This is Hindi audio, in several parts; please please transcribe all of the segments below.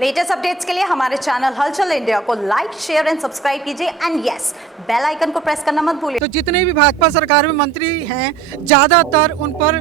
लेटेस्ट अपडेट्स के लिए हमारे चैनल हलचल इंडिया को लाइक, शेयर एंड सब्सक्राइब कीजिए एंड यस, बेल आइकन को प्रेस करना मत भूलिए। तो जितने भी भाजपा सरकार में मंत्री हैं, ज्यादातर उन पर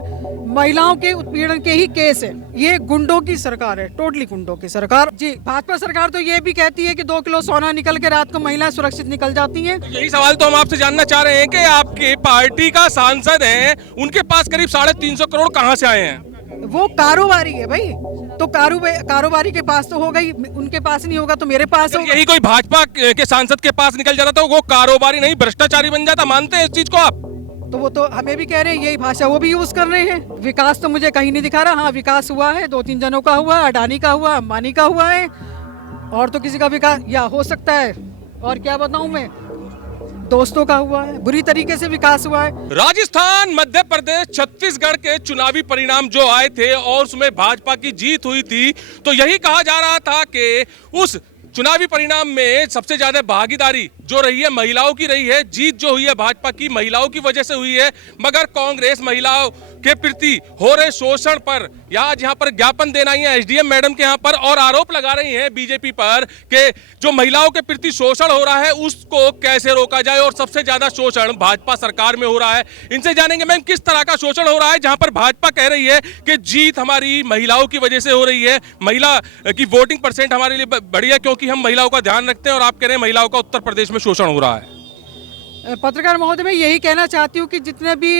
महिलाओं के उत्पीड़न के ही केस है। ये गुंडों की सरकार है, टोटली गुंडों की सरकार। जी, भाजपा सरकार तो ये भी कहती है कि 2 किलो सोना निकल के रात को महिलाएं सुरक्षित निकल जाती हैं। यही सवाल तो हम आपसे जानना चाह रहे हैं कि आपके पार्टी का सांसद है, उनके पास करीब 350 करोड़ कहां से आए हैं? वो कारोबारी है भाई, तो कारोबारी के पास तो होगा ही, उनके पास नहीं होगा तो मेरे पास होगा। यही कोई भाजपा के सांसद के पास निकल जाता तो वो कारोबारी नहीं भ्रष्टाचारी बन जाता, मानते हैं इस चीज को आप? तो वो तो हमें भी कह रहे हैं, यही भाषा वो भी यूज कर रहे हैं। विकास तो मुझे कहीं नहीं दिखा रहा। हाँ, विकास हुआ है, 2-3 जनों का हुआ, अडानी का हुआ, अंबानी का हुआ है, और तो किसी का विकास या हो सकता है, और क्या बताऊं मैं, दोस्तों का हुआ है, बुरी तरीके से विकास हुआ है। राजस्थान, मध्य प्रदेश, छत्तीसगढ़ के चुनावी परिणाम जो आए थे और उसमें भाजपा की जीत हुई थी, तो यही कहा जा रहा था कि उस चुनावी परिणाम में सबसे ज्यादा भागीदारी जो रही है महिलाओं की रही है। जीत जो हुई है भाजपा की महिलाओं की वजह से हुई है, मगर कांग्रेस महिलाओं के प्रति हो रहे शोषण पर यहाँ पर ज्ञापन देना ही है एसडीएम मैडम के यहाँ पर, और आरोप लगा रही हैं बीजेपी पर कि जो महिलाओं के प्रति शोषण हो रहा है उसको कैसे रोका जाए, और सबसे ज्यादा शोषण भाजपा सरकार में हो रहा है। इनसे जानेंगे मैम किस तरह का शोषण हो रहा है, जहां पर भाजपा कह रही है कि जीत हमारी महिलाओं की वजह से हो रही है, महिला की वोटिंग परसेंट हमारे लिए बढ़ी है क्योंकि हम महिलाओं का ध्यान रखते हैं, और आप कह रहे हैं महिलाओं का उत्तर प्रदेश में शोषण हो रहा है। पत्रकार महोदय, मैं यही कहना चाहती हूँ कि जितने भी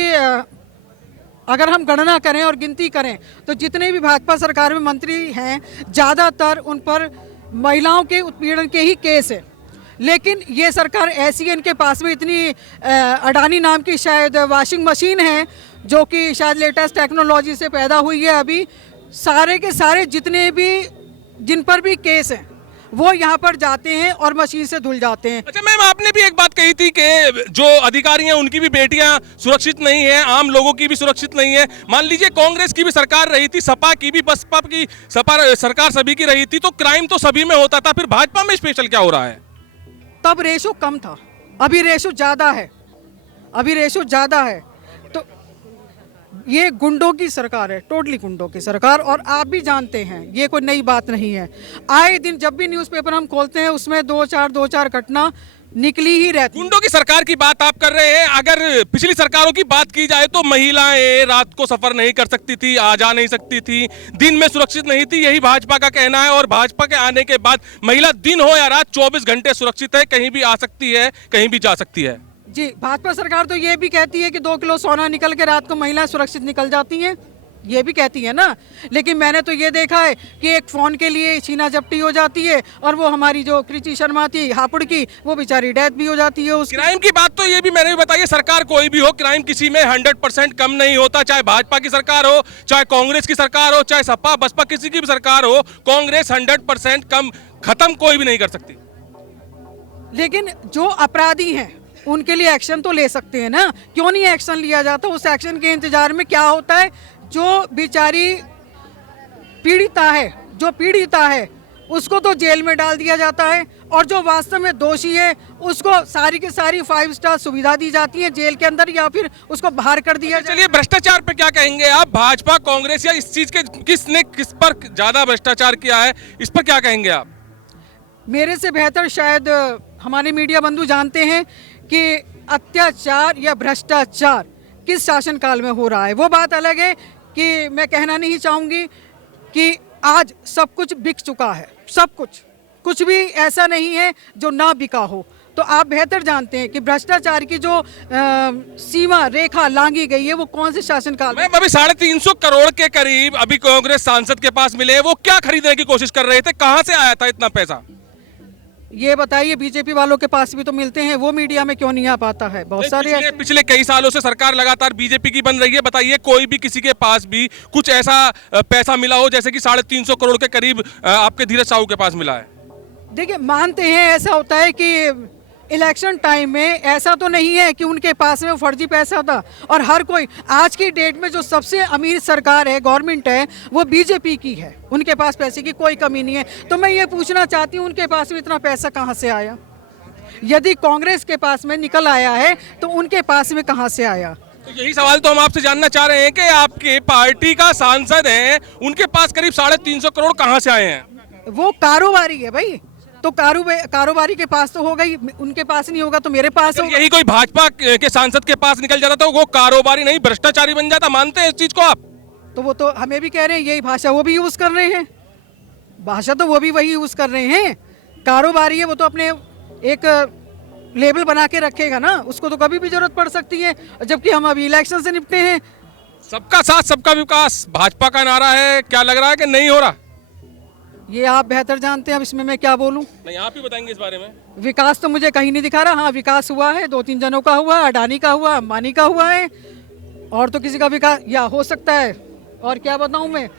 अगर हम गणना करें और गिनती करें तो जितने भी भाजपा सरकार में मंत्री हैं, ज़्यादातर उन पर महिलाओं के उत्पीड़न के ही केस है। लेकिन ये सरकार ऐसी है, इनके पास में इतनी अडानी नाम की शायद वॉशिंग मशीन है जो कि शायद लेटेस्ट टेक्नोलॉजी से पैदा हुई है। अभी सारे के सारे जितने भी जिन पर भी केस हैं वो यहाँ पर जाते हैं और मशीन से धुल जाते हैं। अच्छा मैम, आपने भी एक बात कही थी कि जो अधिकारी हैं उनकी भी बेटियां सुरक्षित नहीं है, आम लोगों की भी सुरक्षित नहीं है। मान लीजिए कांग्रेस की भी सरकार रही थी, सपा की भी, बसपा की सरकार सभी की रही थी, तो क्राइम तो सभी में होता था, फिर भाजपा में स्पेशल क्या हो रहा है? तब रेशो कम था, अभी रेशो ज्यादा है, अभी रेशो ज्यादा है। तो ये गुंडों की सरकार है, टोटली गुंडों की सरकार, और आप भी जानते हैं ये कोई नई बात नहीं है। आए दिन जब भी न्यूज़पेपर हम खोलते हैं उसमें 2-4 घटना निकली ही रहती। गुंडों की सरकार की बात आप कर रहे हैं। अगर पिछली सरकारों की बात की जाए तो महिलाएं रात को सफर नहीं कर सकती थी, आ जा नहीं सकती थी, दिन में सुरक्षित नहीं थी, यही भाजपा का कहना है। और भाजपा के आने के बाद महिला दिन हो या रात 24 घंटे सुरक्षित है, कहीं भी आ सकती है, कहीं भी जा सकती है। जी, भाजपा सरकार तो ये भी कहती है कि 2 किलो सोना निकल के रात को महिलाएं सुरक्षित निकल जाती हैं, ये भी कहती है ना। लेकिन मैंने तो ये देखा है कि एक फ़ोन के लिए छीना झपटी हो जाती है, और वो हमारी जो कृति शर्मा थी हापुड़ की, वो बेचारी डेथ भी हो जाती है। उस क्राइम की बात तो ये भी मैंने भी बताई है, सरकार कोई भी हो, क्राइम किसी में 100% कम नहीं होता, चाहे भाजपा की सरकार हो, चाहे कांग्रेस की सरकार हो, चाहे सपा बसपा किसी की भी सरकार हो, कांग्रेस 100% कम खत्म कोई भी नहीं कर सकती। लेकिन जो अपराधी हैं उनके लिए एक्शन तो ले सकते हैं ना, क्यों नहीं एक्शन लिया जाता? उस एक्शन के इंतजार में क्या होता है, जो बेचारी पीड़िता है, जो पीड़िता है उसको तो जेल में डाल दिया जाता है, और जो वास्तव में दोषी है उसको सारी की सारी 5 स्टार सुविधा दी जाती है जेल के अंदर, या फिर उसको बाहर कर दिया। चलिए, भ्रष्टाचार पे क्या कहेंगे आप? भाजपा, कांग्रेस, या इस चीज के किसने किस पर ज्यादा भ्रष्टाचार किया है, इस पर क्या कहेंगे आप? मेरे से बेहतर शायद हमारे मीडिया बंधु जानते हैं कि अत्याचार या भ्रष्टाचार किस शासनकाल में हो रहा है। वो बात अलग है कि मैं कहना नहीं चाहूँगी कि आज सब कुछ बिक चुका है, सब कुछ भी ऐसा नहीं है जो ना बिका हो। तो आप बेहतर जानते हैं कि भ्रष्टाचार की जो सीमा रेखा लांघी गई है वो कौन से शासनकाल में। अभी 350 करोड़ के करीब अभी कांग्रेस सांसद के पास मिले, वो क्या खरीदने की कोशिश कर रहे थे, कहां से आया था इतना पैसा? ये बताइए, बीजेपी वालों के पास भी तो मिलते हैं, वो मीडिया में क्यों नहीं आ पाता है? बहुत सारे पिछले कई सालों से सरकार लगातार बीजेपी की बन रही है, बताइए कोई भी किसी के पास भी कुछ ऐसा पैसा मिला हो जैसे कि 350 करोड़ के करीब आपके धीरज साहू के पास मिला है? देखिए, मानते हैं ऐसा होता है कि इलेक्शन टाइम में ऐसा तो नहीं है कि उनके पास में फर्जी पैसा था, और हर कोई आज की डेट में जो सबसे अमीर सरकार है, गवर्नमेंट है, वो बीजेपी की है, उनके पास पैसे की कोई कमी नहीं है। तो मैं ये पूछना चाहती हूँ उनके पास में इतना पैसा कहाँ से आया? यदि कांग्रेस के पास में निकल आया है तो उनके पास में कहाँ से आया? तो यही सवाल तो हम आपसे जानना चाह रहे हैं कि आपके पार्टी का सांसद है, उनके पास करीब 350 करोड़ कहाँ से आए हैं? वो कारोबारी है भाई, तो कारोबारी के पास तो होगा ही, उनके पास नहीं होगा तो मेरे पास अगर होगा। यही कोई भाजपा के सांसद के पास निकल जाता तो वो कारोबारी नहीं भ्रष्टाचारी बन जाता, मानते हैं इस चीज को आप? तो वो तो हमें भी कह रहे हैं, यही भाषा वो भी यूज कर रहे हैं, भाषा तो वो भी वही यूज कर रहे हैं। कारोबारी है वो तो अपने एक लेबल बना के रखेगा ना, उसको तो कभी भी जरूरत पड़ सकती है, जबकि हम अभी इलेक्शन से निपटे हैं। सबका साथ सबका विकास भाजपा का नारा है, क्या लग रहा है कि नहीं हो रहा? ये आप बेहतर जानते हैं, अब इसमें मैं क्या बोलूं। नहीं, आप ही बताएंगे इस बारे में। विकास तो मुझे कहीं नहीं दिखा रहा। हाँ, विकास हुआ है, 2-3 जनों का हुआ, अडानी का हुआ, अंबानी का हुआ है, और तो किसी का विकास या हो सकता है, और क्या बताऊं मैं,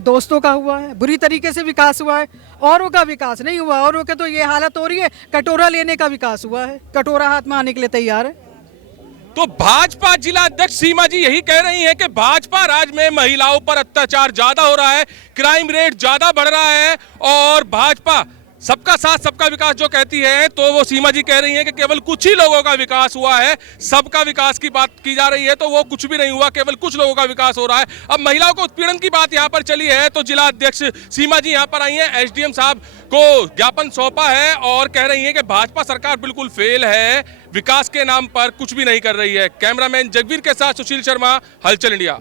दोस्तों का हुआ है, बुरी तरीके से विकास हुआ है। औरों का विकास नहीं हुआ, औरों के तो ये हालत हो रही है, कटोरा लेने का विकास हुआ है, कटोरा हाथ में आने के लिए तैयार है। तो भाजपा जिला अध्यक्ष सीमा जी यही कह रही हैं कि भाजपा राज में महिलाओं पर अत्याचार ज्यादा हो रहा है, क्राइम रेट ज्यादा बढ़ रहा है, और भाजपा सबका साथ सबका विकास जो कहती है, तो वो सीमा जी कह रही हैं कि केवल कुछ ही लोगों का विकास हुआ है। सबका विकास की बात की जा रही है तो वो कुछ भी नहीं हुआ, केवल कुछ लोगों का विकास हो रहा है। अब महिलाओं को उत्पीड़न की बात यहाँ पर चली है तो जिला अध्यक्ष सीमा जी यहाँ पर आई हैं, एसडीएम साहब को ज्ञापन सौंपा है और कह रही हैं कि भाजपा सरकार बिल्कुल फेल है, विकास के नाम पर कुछ भी नहीं कर रही है। कैमरामैन जगवीर के साथ सुशील शर्मा, हलचल इंडिया।